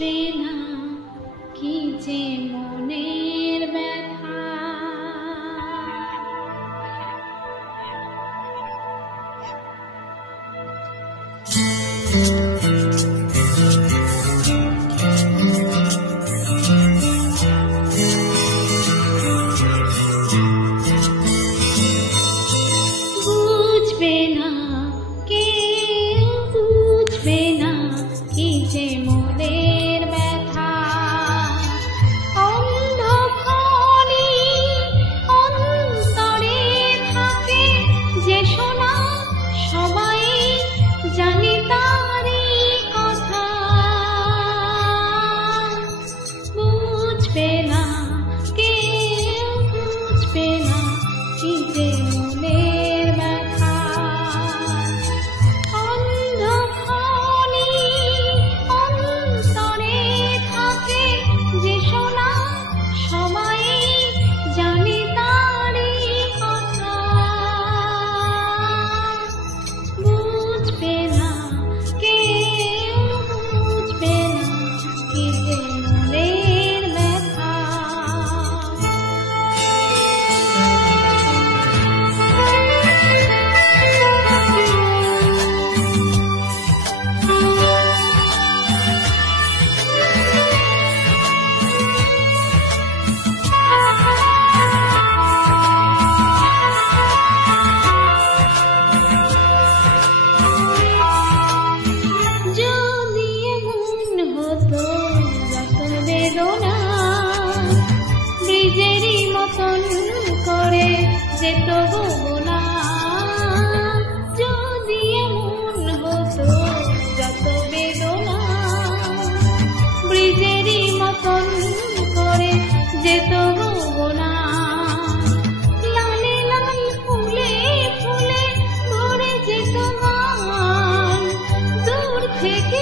বুঝবে না কি যে মনের ব্যথা। বুঝবে না কেউ, বুঝবে না কি যে মনের ব্যথা। অন্ধকারে অন্তরে থাকে যে শোনা, সবাই জানি তারই কথা। বুঝবে না কেউ, বুঝবে না কি যে মনের ব্যথা। অন্ধকারে অন্তরে থাকে যে শোনা, সবাই জানি তারই কথা। বুঝবে না কেউ, বুঝবে না কি যে মনের ব্যথা। যদি এমন হতো যত বেদনা ব্রিজেরই মতন করে যেত গোনা। যদি এমন হতো যত বেদনা ব্রিজেরই মতন করে যেত গোনা। লালে লাল ফুলে ফুলে ভরে যেত মান, দূর থেকে